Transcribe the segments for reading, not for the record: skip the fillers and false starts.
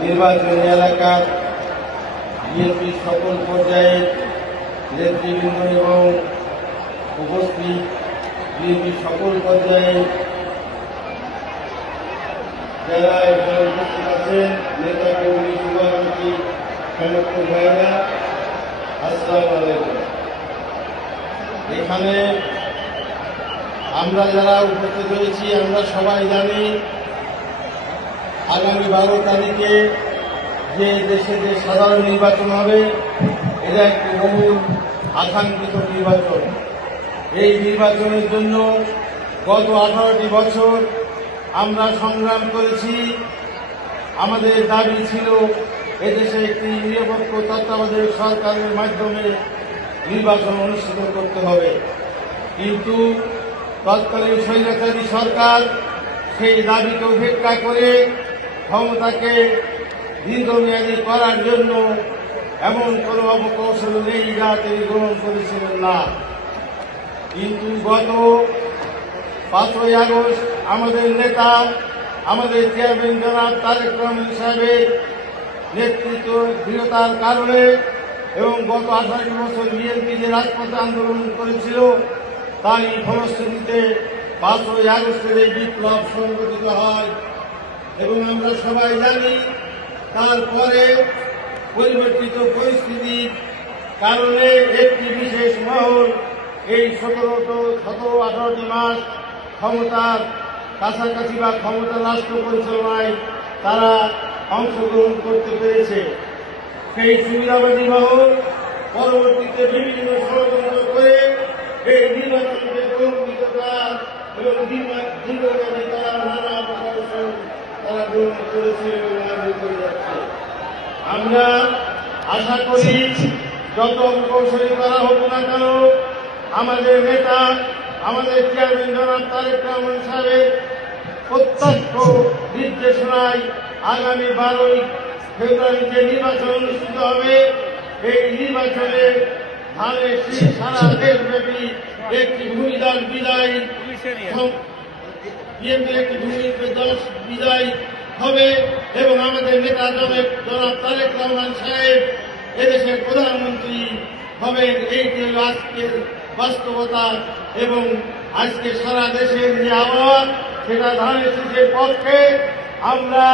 নির্বাচনী এলাকার বিএনপির সকল পর্যায়ের নেতৃবৃন্দ এবং উপস্থিত বিএনপির সকল পর্যায়ে যারা এখানে উপস্থিত আছেন, নেতা কর্মী শুভাকাঙ্ক্ষী সমস্ত ভাইয়েরা, আসসালামু আলাইকুম। এখানে আমরা যারা উপস্থিত হয়েছি আমরা সবাই জানি আগামী 12 তারিখে যে দেশে যে সাধারণ নির্বাচন হবে এটা একটি বহুল আকাঙ্ক্ষিত নির্বাচন। এই নির্বাচনের জন্য গত 18টি বছর আমরা সংগ্রাম করেছি। আমাদের দাবি ছিল এদেশে একটি নিরপেক্ষ তত্ত্বাবধায়ক সরকারের মাধ্যমে নির্বাচন অনুষ্ঠিত করতে হবে, কিন্তু তৎকালীন স্বৈরাচারী সরকার সেই দাবিকে উপেক্ষা করে ক্ষমতাকে দীর্ঘমেয়াদী করার জন্য এমন কোনো অপকৌশল নেই যা তিনি গ্রহণ করেছিলেন না। কিন্তু গত 5ই আগস্ট আমাদের নেতা, আমাদের চেয়ারম্যান জনাব তারেক রহমান সাহেবের নেতৃত্ব দৃঢ়তার কারণে এবং গত 18 বছর বিএনপি যে রাজপথে আন্দোলন করেছিল তারই ফলশ্রুতিতে 5ই আগস্টের এই বিপ্লব সংগঠিত হয়। এবং আমরা সবাই জানি তারপরে পরিবর্তিত পরিস্থিতির কারণে একটি বিশেষ মহল এই 17-18টি মাস ক্ষমতার কাছাকাছি বা ক্ষমতা রাষ্ট্র পরিচালনায় তারা অংশগ্রহণ করতে পেরেছে। সেই সুবিধাবাদী মহল পরবর্তীতে বিভিন্ন ষড়যন্ত্র করে এই নির্বাচনকে প্রলম্বিত করার এবং দীর্ঘমেয়াদী করার নানা প্রকৌশল তারা গ্রহণ করেছে এবং আগে করে যাচ্ছে। আমরা আশা করি যত প্রকৌশলী করা হোক না কেন, আমাদের নেতা, আমাদের চেয়ারম্যান জনাব তারেক রহমান সাহেবের প্রত্যক্ষ নির্দেশনায় আগামী 12ই ফেব্রুয়ারি যে নির্বাচন অনুষ্ঠিত হবে এই নির্বাচনে ধানের শীষ সারা দেশব্যাপী একটি ভূমিদান বিদায় বিএনপির একটি বিদায় হবে এবং আমাদের নেতা জনাব তারেক রহমান সাহেব এদেশের প্রধানমন্ত্রী হবেন। এইটি আজকের বাস্তবতা এবং আজকে সারা দেশের যে আবহাওয়া সেটা ধানের শীষের পক্ষে। আমরা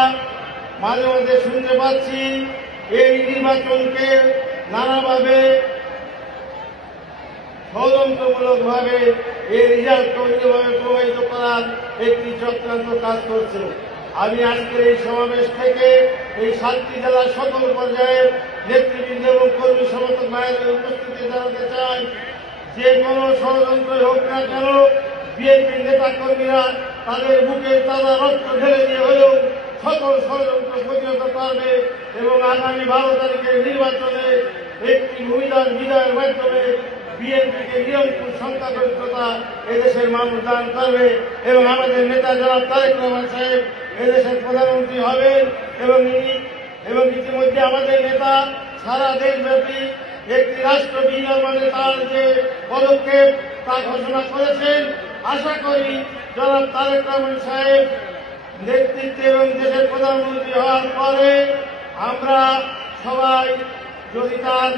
মাঝে মাঝে শুনতে পাচ্ছি এই নির্বাচনকে নানাভাবে ষড়যন্ত্রমূলকভাবে এই রেজাল্ট অন্যভাবে প্রবাহিত করার একটি চক্রান্ত কাজ করছে। আমি আজকের এই সমাবেশ থেকে এই 7টি জেলার সকল পর্যায়ের নেতৃবৃন্দ এবং কর্মী সমর্থক ভাইয়ের উপস্থিতি জানাতে চাই, যে কোনো ষড়যন্ত্রই হোক না কেন বিএনপির নেতা কর্মীরা তাদের বুকে তাজা রক্ত ঢেলে দিয়ে হলেও সকল ষড়যন্ত্র প্রতিহত করবে এবং আগামী 12 তারিখের নির্বাচনে একটি ভূমিদান বিদায়ের মাধ্যমে বিএনপিকে নিরঙ্কুশ সংখ্যাগরিষ্ঠতা এদেশের মানুষ দান করবে এবং আমাদের নেতা জনাব তারেক রহমান সাহেব এদেশের প্রধানমন্ত্রী হবেন এবং ইতিমধ্যে আমাদের নেতা সারা দেশব্যাপী একটি রাষ্ট্র বিনির্মাণে তার যে পদক্ষেপ তা ঘোষণা করেছেন। আশা করি জনাব তারেক রহমান সাহেব নেতৃত্বে এবং দেশের প্রধানমন্ত্রী হওয়ার পরে আমরা সবাই যদি তার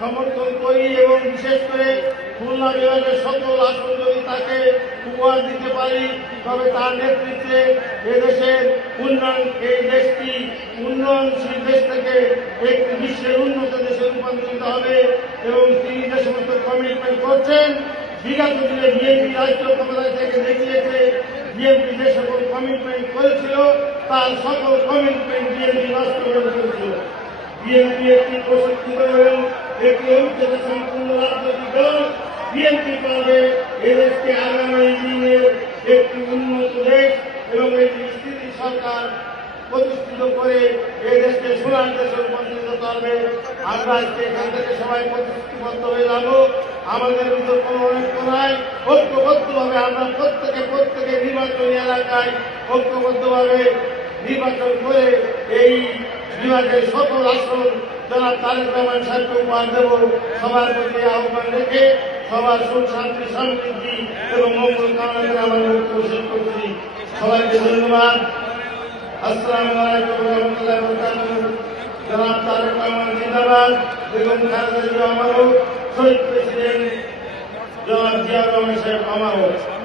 সমর্থন করি এবং বিশেষ করে খুলনা বিভাগের সকল আসন যদি তাকে উপহার দিতে পারি তবে তার নেতৃত্বে এদেশের উন্নয়ন, এই দেশটি উন্নয়নশীল দেশ থেকে একটি বিশ্বের উন্নত দেশে রূপান্তরিত হবে এবং তিনি যে সমস্ত কমিটমেন্ট করছেন বিগত দিনে বিএনপি রাষ্ট্রীয় ক্ষমতায় থেকে দেখিয়েছে। বিএনপি যে সকল কমিটমেন্ট করেছিল তার সকল কমিটমেন্ট বিএনপি বাস্তবায়ন করেছিল। বিএনপি একটি প্রশিক্ষিত এবং একটি অভিজ্ঞতা সম্পূর্ণ রাজনৈতিক দল। বিএনপি পাবে এদেশকে আগামী দিনের একটি উন্নত দেশ এবং একটি স্থিতি সরকার প্রতিষ্ঠিত করে এই দেশকে সোনার দেশে রূপান্তরিত করবে। আমরা আজকে এখান থেকে সবাই প্রতিশ্রুতিবদ্ধ হয়ে যাব। আমাদের ভিতর কোনো ঐক্য নাই, ঐক্যবদ্ধভাবে আমরা প্রত্যেকে নির্বাচনী এলাকায় ঐক্যবদ্ধভাবে নির্বাচন করে এই বিভাগের সকল আসন জনাব তারেক রহমান সাহেবকে উপহার দেব। সবার প্রতি আহ্বান রেখে সবার সুখ শান্তি সমৃদ্ধি এবং মঙ্গল কামনা করে আমার বক্তব্য শেষ করছি। সবাইকে ধন্যবাদ। আসসালামু আলাইকুম ওয়া রাহমাতুল্লাহি ওয়া বারাকাতুহু। জনাব তারেক রহমান জিন্দাবাদ, বেগম খালেদা জিয়া আমারও, শহীদ প্রেসিডেন্ট জনাব জিয়াউর রহমান সাহেব আমারও।